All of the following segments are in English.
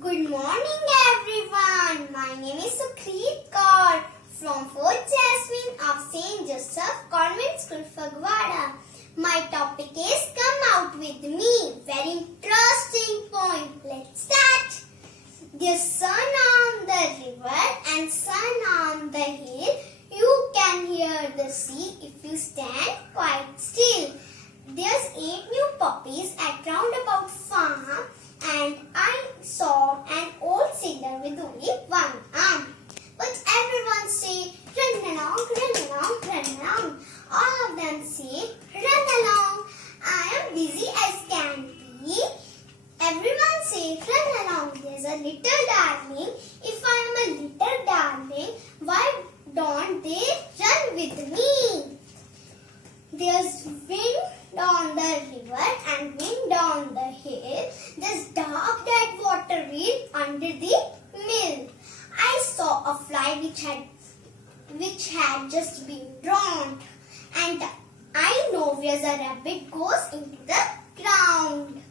Good morning everyone. My name is Sukhreet Kaur from 4th Jasmine of St. Joseph Convent School, Fagwada. My topic is Come Out With Me. Very interesting point. Let's start. There's sun on the river and sun on the hill. You can hear the sea if you stand quite still. There's 8 new puppies at roundabout farm, and I saw an old sailor with only one arm. But everyone say, run along, run along, run along. All of them say, run along. I am busy as can be. Everyone say, run along. There's a little darling. If I am a little darling, why don't they run with me? There's wind on the river and wind on the hill. There's dark dead water wheel under the mill. I saw a fly which had just been drawn, and I know where the rabbit goes into the ground.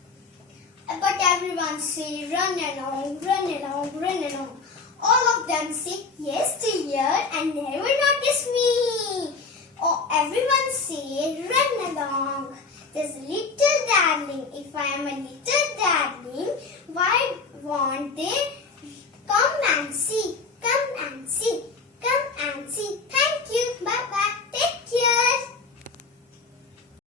But everyone say run along, run along, run along. All of them say yes dear and never notice me. Oh, everyone say run along. There's a little darling. If I am a little darling, why won't they come and see?